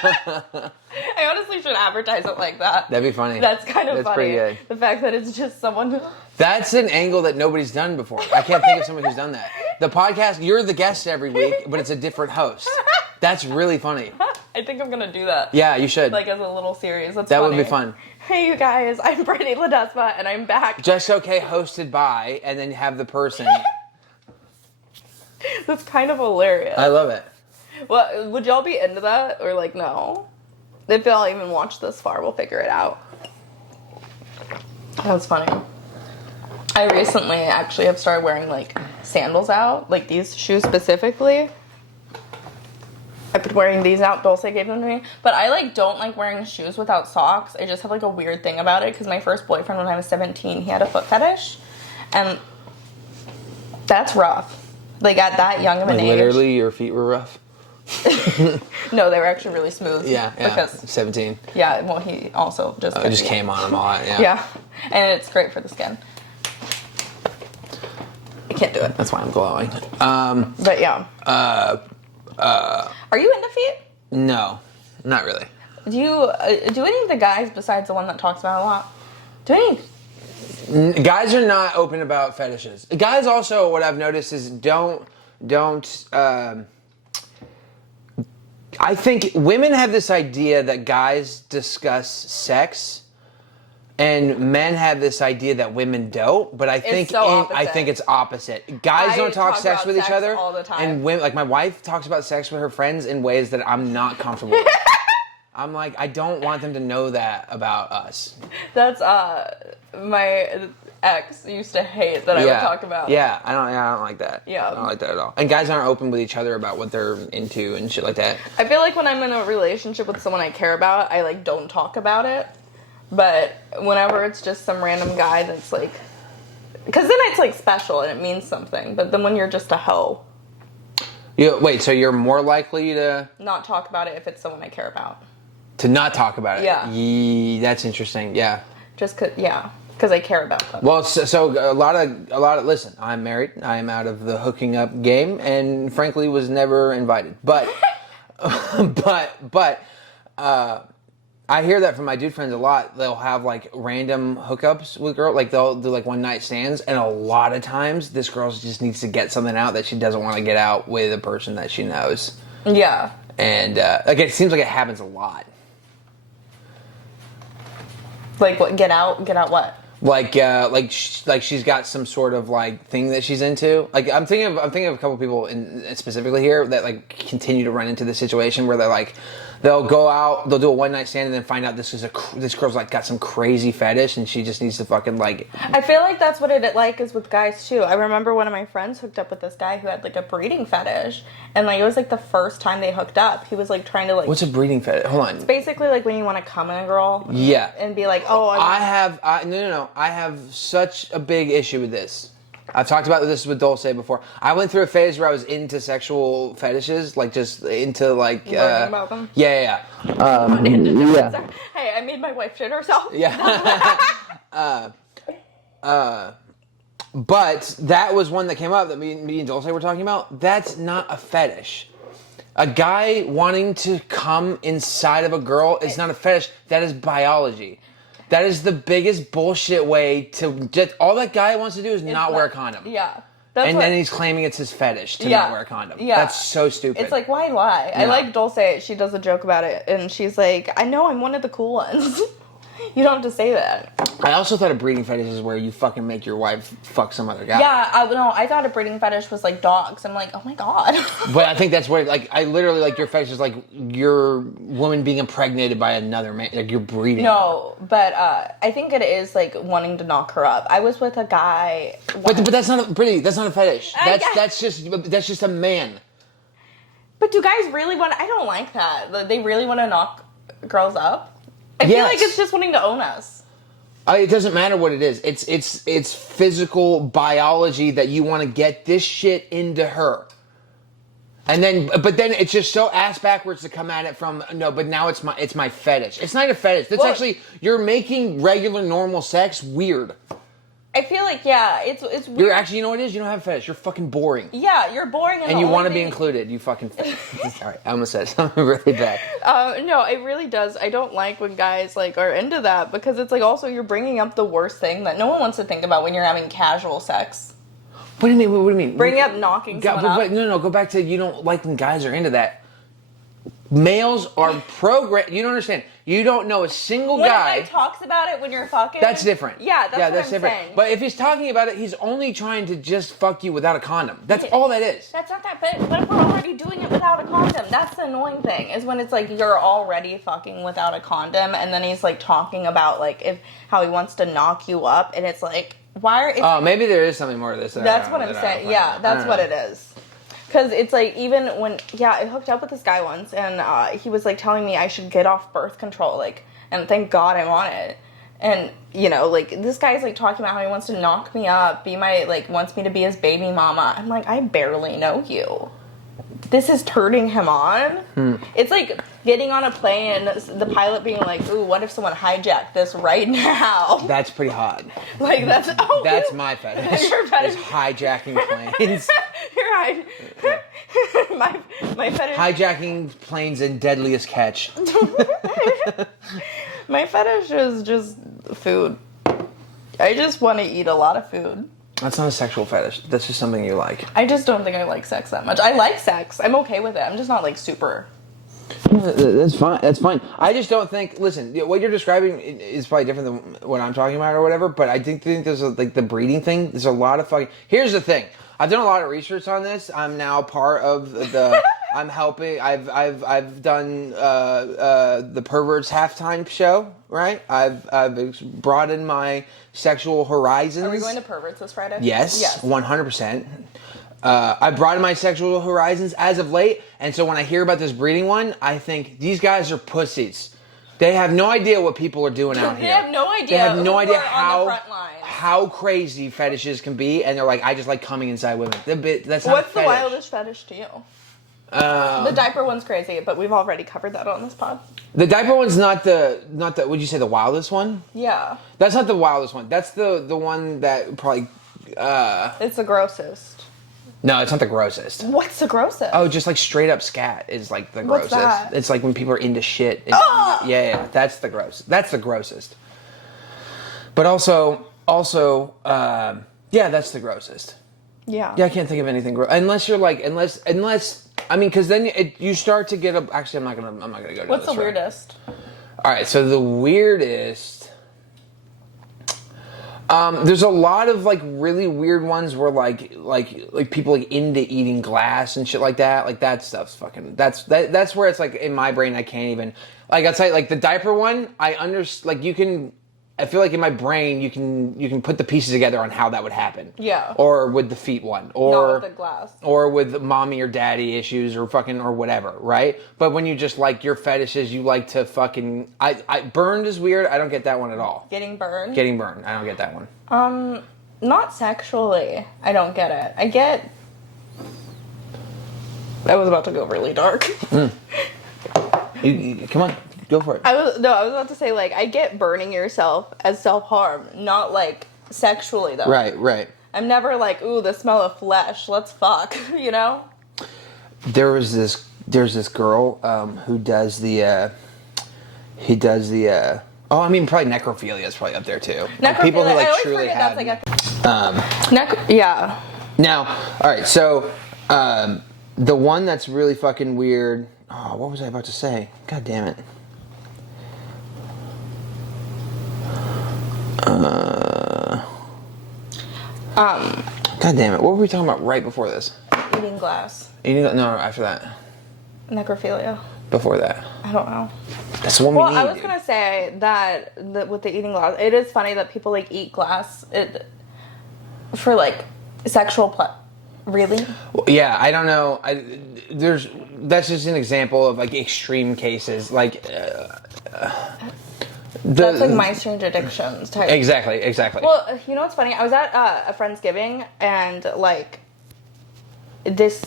I honestly should advertise it like that. That'd be funny. That's kind of That's funny. pretty good. The fact that it's just someone... That's an angle that nobody's done before. I can't think of someone who's done that. The podcast, you're the guest every week, but it's a different host. That's really funny. I think I'm going to do that. Yeah, you should. Like as a little series. That's that funny. would be fun. Hey, you guys. I'm Brittany Ledesma, and I'm back. Just Okay hosted by, and then have the person. That's kind of hilarious. I love it. Well, would y'all be into that? Or like, no? If y'all even watch this far, we'll figure it out. That's funny. I recently actually have started wearing like sandals out, like these shoes specifically. I've been wearing these out. Dulce gave them to me. But I like don't like wearing shoes without socks. I just have like a weird thing about it because my first boyfriend when I was 17, he had a foot fetish. And that's rough. Like at that young of an age. Literally, your feet were rough? No, they were actually really smooth. Yeah. Because 17. Yeah, well, he also just... It just came on them a lot, yeah. Yeah, and it's great for the skin. I can't do it. That's why I'm glowing. But yeah. Are you into feet? No, not really. Do any of the guys, besides the one that talks about it a lot, do any... Guys are not open about fetishes. Guys also, what I've noticed is don't I think women have this idea that guys discuss sex, and men have this idea that women don't. But I think I think it's opposite. Guys don't talk sex with each other all the time. and women, like my wife, talks about sex with her friends in ways that I'm not comfortable with. I'm like, I don't want them to know that about us. That's my ex used to hate that I would talk about. Yeah, I don't like that. Yeah. I don't like that at all. And guys aren't open with each other about what they're into and shit like that. I feel like when I'm in a relationship with someone I care about, I like don't talk about it. But whenever it's just some random guy that's like, because then it's like special and it means something. But then when you're just a hoe, Wait, so you're more likely to not talk about it if it's someone I care about. To not talk about it. Yeah. That's interesting. Yeah. Just because I care about them. Well, so a lot of listen, I'm married. I am out of the hooking up game, and frankly, was never invited. But, but, I hear that from my dude friends a lot. They'll have like random hookups with girls, like they'll do like one night stands, and a lot of times this girl just needs to get something out that she doesn't want to get out with a person that she knows. Yeah. And like it seems like it happens a lot. Like what? Get out what? Like she's got some sort of like thing that she's into. Like I'm thinking of a couple people specifically here that like continue to run into this situation where they're like, they'll go out, they'll do a one night stand, and then find out this girl's like got some crazy fetish, and she just needs to fucking like. I feel like that's what it like is with guys too. I remember one of my friends hooked up with this guy who had like a breeding fetish, and like it was like the first time they hooked up, he was like trying to like. What's a breeding fetish? Hold on. It's basically like when you want to come in a girl. Yeah. And be like, oh. I have such a big issue with this. I've talked about this with Dulce before. I went through a phase where I was into sexual fetishes, like just into like learning about them. Yeah. Hey, I made my wife shit herself. Yeah. But that was one that came up that me and Dulce were talking about. That's not a fetish. A guy wanting to come inside of a girl is not a fetish. That is biology. That is the biggest bullshit way to just... All that guy wants to do is not wear a condom. Yeah. And then he's claiming it's his fetish to not wear a condom. Yeah. That's so stupid. It's like, why lie? No. I like Dulce. She does a joke about it. And she's like, I know I'm one of the cool ones. You don't have to say that. I also thought a breeding fetish is where you fucking make your wife fuck some other guy. Yeah, I thought a breeding fetish was like dogs. I'm like, oh my god. But I think that's where, like, I literally, like, your fetish is like your woman being impregnated by another man. Like, you're breeding. No, but I think it is like wanting to knock her up. I was with a guy. But that's not a breeding. That's not a fetish. That's just a man. But do guys really want? I don't like that. They really want to knock girls up. I feel like it's just wanting to own us. It doesn't matter what it is. It's physical biology that you want to get this shit into her. And then, but then it's just so ass backwards to come at it from, no, but now it's my fetish. It's not a fetish. That's actually, you're making regular normal sex weird. I feel like, it's weird. You're actually, you know what it is? You don't have a fetish. You're fucking boring. Yeah, you're boring. And you want to be included. You fucking... Sorry, I almost said something really bad. No, it really does. I don't like when guys, like, are into that because it's, like, also you're bringing up the worst thing that no one wants to think about when you're having casual sex. What do you mean? What do you mean? Bringing up knocking someone up. No, go back to you don't like when guys are into that. Males are programmed. You don't understand. You don't know a single guy. When a guy talks about it when you're fucking. That's different. Yeah, that's different. Saying. But if he's talking about it, he's only trying to just fuck you without a condom. That's all that is. That's not that. But if we're already doing it without a condom, that's the annoying thing. Is when it's like you're already fucking without a condom, and then he's like talking about like how he wants to knock you up, and it's like why are? Maybe there is something more to this. That's what I'm saying. Yeah, that's what it is. Because it's like, even when, I hooked up with this guy once, and he was like telling me I should get off birth control, like, and thank God I'm on it. And, you know, like, this guy's like talking about how he wants to knock me up, wants me to be his baby mama. I'm like, I barely know you. This is turning him on. It's like getting on a plane and the pilot being like, ooh, what if someone hijacked this right now? That's pretty hot. Like, that's my fetish. Your fetish. Is hijacking planes. My fetish. Hijacking planes in Deadliest Catch. My fetish is just food. I just want to eat a lot of food. That's not a sexual fetish. That's just something you like. I just don't think I like sex that much. I like sex. I'm okay with it. I'm just not like super. That's fine. That's fine. I just don't think. Listen, what you're describing is probably different than what I'm talking about or whatever. But I think there's like the breeding thing. There's a lot of fucking. Here's the thing. I've done a lot of research on this. I'm now part of the. I'm helping. I've done the Perverts Halftime Show. Right. I've broadened my sexual horizons. Are we going to Perverts this Friday? Yes. 100%. I broadened my sexual horizons as of late, and so when I hear about this breeding one, I think these guys are pussies. They have no idea what people are doing out here. They have no idea. They have no idea how crazy fetishes can be, and they're like, I just like coming inside women. That's not What's the wildest fetish to you? The diaper one's crazy, but we've already covered that on this pod. The diaper one's not the would you say the wildest one? Yeah. That's not the wildest one. That's the one that probably it's the grossest. No, it's not the grossest. What's the grossest? Oh, just like straight up scat is like the grossest. What's that? It's like when people are into shit. Yeah, that's the gross. That's the grossest. But also, that's the grossest. Yeah. Yeah, I can't think of anything gross unless you're like unless I mean, because then you start to get a. Actually, I'm not gonna go. What's the weirdest? All right, so the weirdest. There's a lot of like really weird ones where like people like into eating glass and shit like that. Like that stuff's fucking. That's where it's like in my brain I can't even. Like I'll tell you, like the diaper one, like you can. I feel like in my brain you can put the pieces together on how that would happen. Yeah. Or with the feet one, or not with the glass, or with mommy or daddy issues, or fucking or whatever, right? But when you just like your fetishes, you like to fucking. I burned is weird. I don't get that one at all. Getting burned. Getting burned. I don't get that one. not sexually. I don't get it. I was about to go really dark. Come on, go for it. I was about to say, like, I get burning yourself as self-harm, not, like, sexually, though. Right. I'm never like, ooh, the smell of flesh, let's fuck, you know? There's this girl who does the oh, I mean, probably necrophilia is probably up there too. Like, people who like truly have yeah. Now, all right, so the one that's really fucking weird. Oh, what was I about to say? God damn it. God damn it. What were we talking about right before this? Eating glass. No, after that. Necrophilia. Before that. I don't know. That's the one we need. Well, I was going to say that with the eating glass, it is funny that people, like, eat glass for, like, sexual pleasure. Really? Well, yeah, I don't know. That's just an example of, like, extreme cases. Like, that's like My Strange Addictions type. Exactly. Well, you know what's funny? I was at a Friendsgiving, and, like, this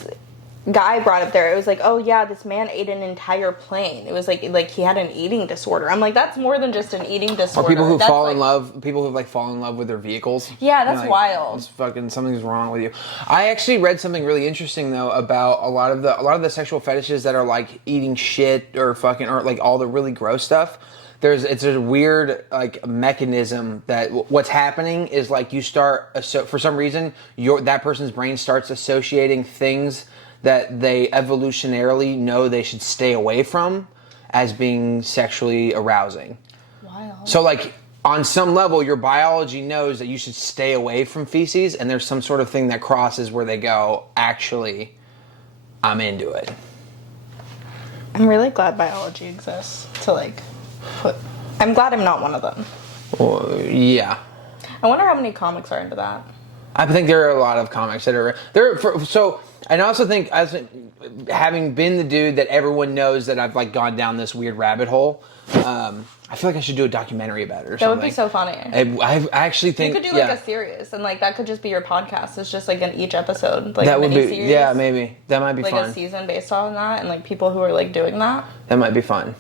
guy brought up there. It was like, oh yeah, this man ate an entire plane. It was like he had an eating disorder. I'm like, that's more than just an eating disorder. Or people who fall in love with their vehicles. Yeah, that's wild. It's fucking, something's wrong with you. I actually read something really interesting though about a lot of the sexual fetishes that are like eating shit or fucking, or like all the really gross stuff. It's a weird like mechanism that what's happening is like you start, for some reason that person's brain starts associating things that they evolutionarily know they should stay away from as being sexually arousing. Wow. So like on some level your biology knows that you should stay away from feces, and there's some sort of thing that crosses where they go, actually, I'm into it. I'm really glad biology exists to like put. I'm glad I'm not one of them. Well, yeah. I wonder how many comics are into that. I think there are a lot of comics that are and I also think, as having been the dude that everyone knows that I've like gone down this weird rabbit hole, I feel like I should do a documentary about it or something. That would be so funny. I actually think you could do like a series, and like that could just be your podcast. It's just like in each episode, like that would be series, maybe that might be like fun. A season based on that, and like people who are like doing that. That might be fun.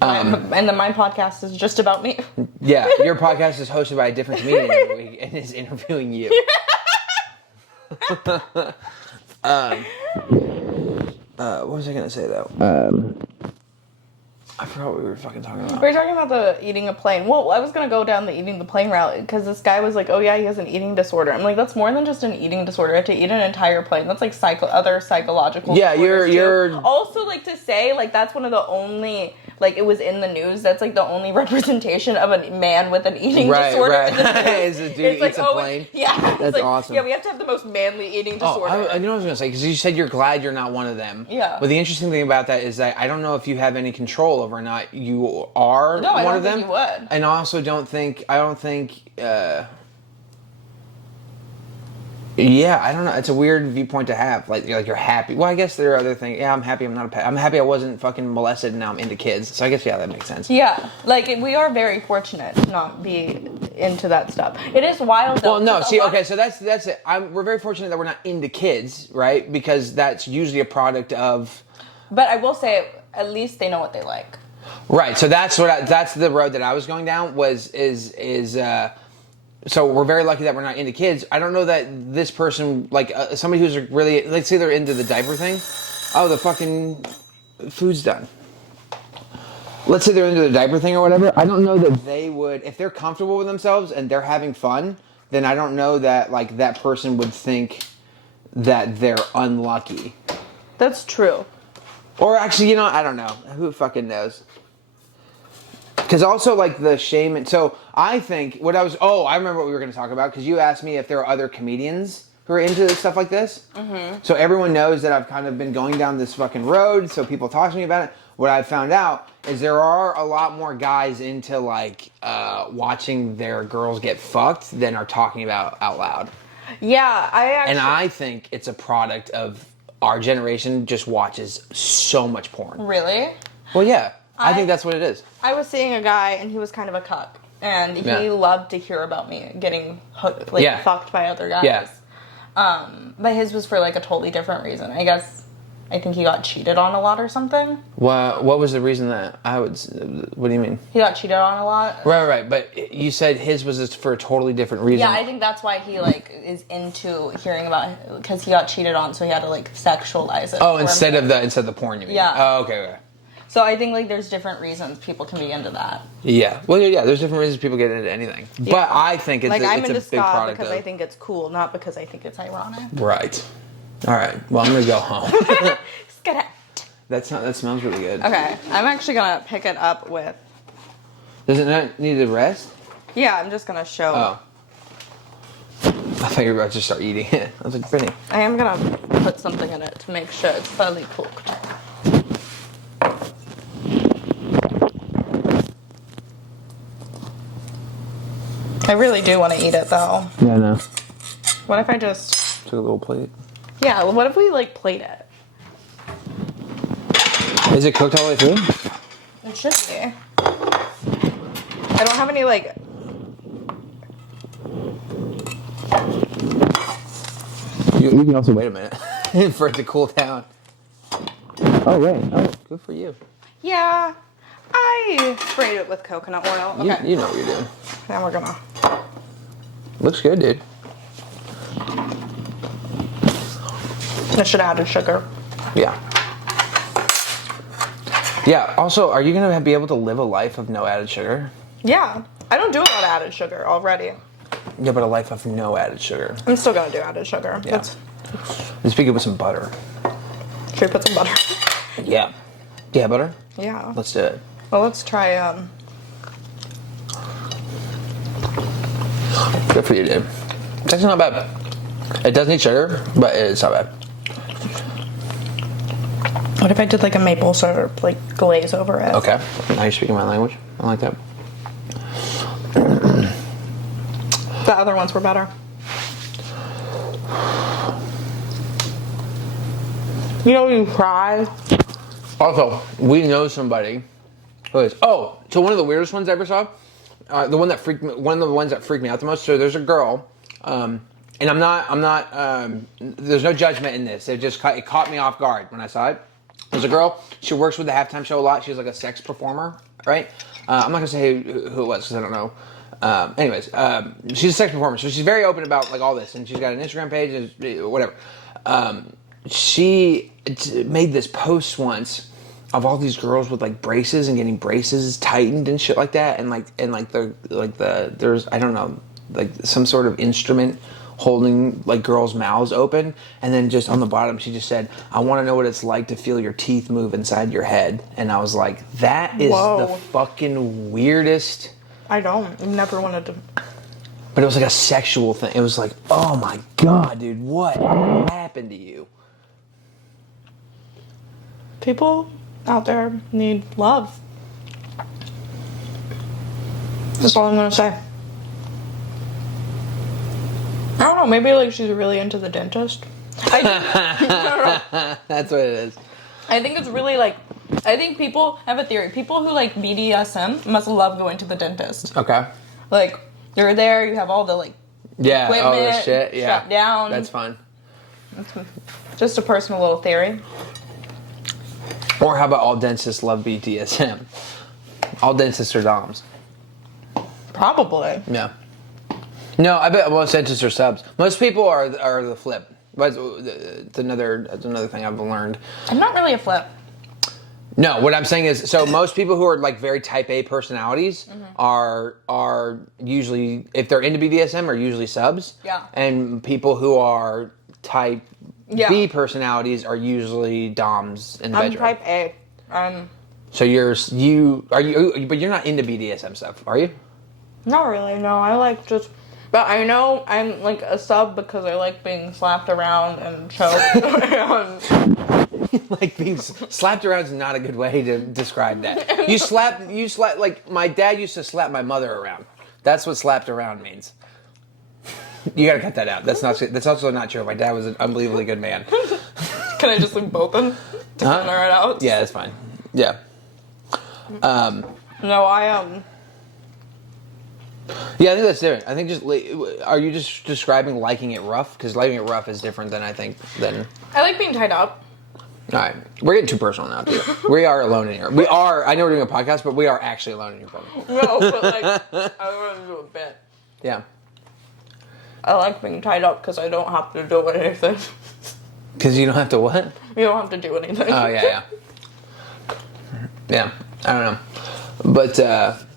And then my podcast is just about me. Yeah, your podcast is hosted by a different comedian every week and is interviewing you. What was I gonna say though? I forgot what we were fucking talking about. We were talking about the eating a plane. Well, I was gonna go down the eating the plane route because this guy was like, "Oh yeah, he has an eating disorder." I'm like, "That's more than just an eating disorder. To eat an entire plane, that's like other psychological." Yeah, you're also like to say like that's one of the only. Like, it was in the news. That's, like, the only representation of a man with an eating disorder. Right. Is a dude it's eats a plane. Yeah. That's like, awesome. Yeah, we have to have the most manly eating disorder. I know what I was going to say, because you said you're glad you're not one of them. Yeah. But the interesting thing about that is that I don't know if you have any control over or not you are one of them. No, I don't think you would. And I also don't think, yeah, I don't know. It's a weird viewpoint to have. Like you're happy. Well, I guess there are other things. Yeah, I'm happy I'm not a pet. I'm happy I wasn't fucking molested and now I'm into kids. So I guess, yeah, that makes sense. Yeah. Like, we are very fortunate to not be into that stuff. It is wild, though. Well, no, see, okay, so that's it. We're very fortunate that we're not into kids, right? Because that's usually a product of... But I will say, at least they know what they like. Right, so that's the road that I was going down so we're very lucky that we're not into kids. I don't know that this person, like somebody who's really, let's say they're into the diaper thing. Oh, the fucking food's done. Let's say they're into the diaper thing or whatever. I don't know that they would, if they're comfortable with themselves and they're having fun, then I don't know that like that person would think that they're unlucky. That's true. Or actually, I don't know. Who fucking knows? Because also, like, the shame... And so, I think... I remember what we were going to talk about, because you asked me if there are other comedians who are into stuff like this. Mm-hmm. So, everyone knows that I've kind of been going down this fucking road, so people talk to me about it. What I've found out is there are a lot more guys into, like, watching their girls get fucked than are talking about out loud. Yeah, I think it's a product of our generation just watches so much porn. Really? Well, yeah. I think that's what it is. I was seeing a guy, and he was kind of a cuck. and he Yeah. loved to hear about me getting Yeah. fucked by other guys. Yeah. But his was for like a totally different reason. I think he got cheated on a lot or something. What was the reason that I would? What do you mean? He got cheated on a lot. Right. But you said his was just for a totally different reason. Yeah, I think that's why he like is into hearing about it, because he got cheated on, so he had to like sexualize it. Oh, instead of the porn, you mean? Yeah. Oh, okay. So I think like there's different reasons people can be into that. Yeah. Well, yeah. There's different reasons people get into anything, but I think it's Like I'm it's into a big ska product because of. I think it's cool, not because I think it's ironic. Right. All right. Well, I'm gonna go home. Skedaddle. That smells really good. Okay, I'm actually gonna pick it up with. Does it not need to rest? Yeah, I'm just gonna show. Oh. I thought you were about to start eating it. I was like, Brittany. I am gonna put something in it to make sure it's fully cooked. I really do want to eat it though. Yeah, I know. What if I just? Took a little plate. Yeah. What if we like plate it? Is it cooked all the way through? It should be. I don't have any like. You can also wait a minute for it to cool down. Oh, wait. Oh, good for you. Yeah, I sprayed it with coconut oil. Okay. You know what you're doing. Now we're gonna. Looks good, dude. I should have added sugar. Yeah. Yeah, also, are you going to be able to live a life of no added sugar? Yeah, I don't do a lot of added sugar already. Yeah, but a life of no added sugar. I'm still gonna do added sugar. Yeah. Let's pick it with some butter. Should we put some butter? Yeah. Yeah, butter? Yeah. Let's do it. Well, let's try. Good for you, dude. It's actually not bad. It does need sugar, but it's not bad. What if I did like a maple syrup, like glaze over it? Okay. Now you're speaking my language. I like that. The other ones were better. You know, you cry. Also, we know somebody who is. Oh, so one of the weirdest ones I ever saw, one of the ones that freaked me out the most. So there's a girl, and I'm not. There's no judgment in this. It caught me off guard when I saw it. There's a girl. She works with the halftime show a lot. She's like a sex performer, right? I'm not gonna say who it was because I don't know. Anyways, she's a sex performer, so she's very open about like all this, and she's got an Instagram page and whatever. She made this post once of all these girls with like braces and getting braces tightened and shit like that, and there's I don't know, like some sort of instrument holding like girls' mouths open, and then just on the bottom she just said, "I want to know what it's like to feel your teeth move inside your head." And I was like, that is Whoa. the fucking weirdest. I don't. Never wanted to. But it was like a sexual thing. It was like, oh my god, dude, what happened to you? People out there need love. That's all I'm gonna say. I don't know. Maybe like she's really into the dentist. I don't know. That's what it is. I think it's really like. I think people I have a theory. People who like BDSM must love going to the dentist. Okay. Like you're there, you have all the like Yeah. equipment Oh, the shit. Yeah. strapped down. That's fun. Just a personal little theory. Or how about all dentists love BDSM? All dentists are doms. Probably. Yeah. No, I bet most dentists are subs. Most people are the flip. But it's another thing I've learned. I'm not really a flip. No, what I'm saying is, so most people who are like very type A personalities are usually, if they're into BDSM, are usually subs. Yeah. And people who are type Yeah. B personalities are usually doms in the I'm bedroom. type A. So but you're not into BDSM stuff, are you? Not really, no. I like just... But I know I'm like a sub because I like being slapped around and choked. Like being slapped around is not a good way to describe that. You slap, like my dad used to slap my mother around. That's what slapped around means. You gotta cut that out. That's also not true. My dad was an unbelievably good man. Can I just leave both in to center it out? Yeah, that's fine. Yeah. No, Yeah, I think that's different. I think are you just describing liking it rough? Because liking it rough is different than I like being tied up. All right, we're getting too personal now, too. We are alone in here. We are. I know we're doing a podcast, but we are actually alone in your apartment. No, but like, I want to do a bit. Yeah. I like being tied up because I don't have to do anything. Because you don't have to what? You don't have to do anything. Oh yeah. Yeah, I don't know, but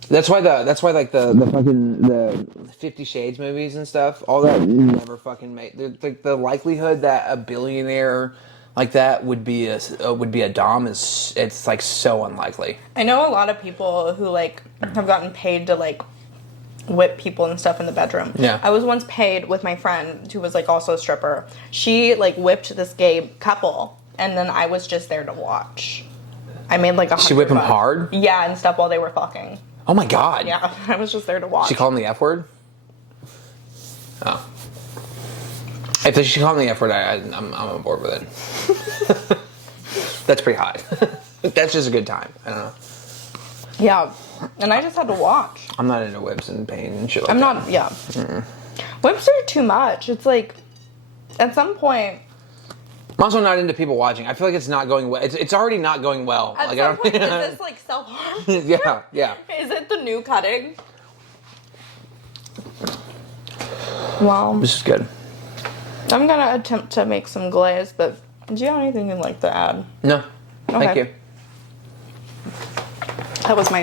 that's why like the fucking the 50 Shades movies and stuff, all that never fucking made. The likelihood that a billionaire like that would be a dom it's like so unlikely. I know a lot of people who like have gotten paid to like whip people and stuff in the bedroom. Yeah. I was once paid with my friend who was like also a stripper. She like whipped this gay couple and then I was just there to watch. I made like $100. She whipped him hard? Yeah, and stuff while they were fucking. Oh my god. Yeah, I was just there to watch. She called him the F word? Oh. If she called me the F word, I'm on board with it. That's pretty hot. That's just a good time. I don't know. Yeah, and I just had to watch. I'm not into whips and pain and shit like I'm that. not, yeah. Whips are too much. It's like, at some point... I'm also not into people watching. I feel like it's not going well. It's already not going well. At some point, is this like self-harm? Yeah. Is it the new cutting? Well... This is good. I'm gonna attempt to make some glaze, but do you have anything you'd like to add? No. Thank Okay. you. That was my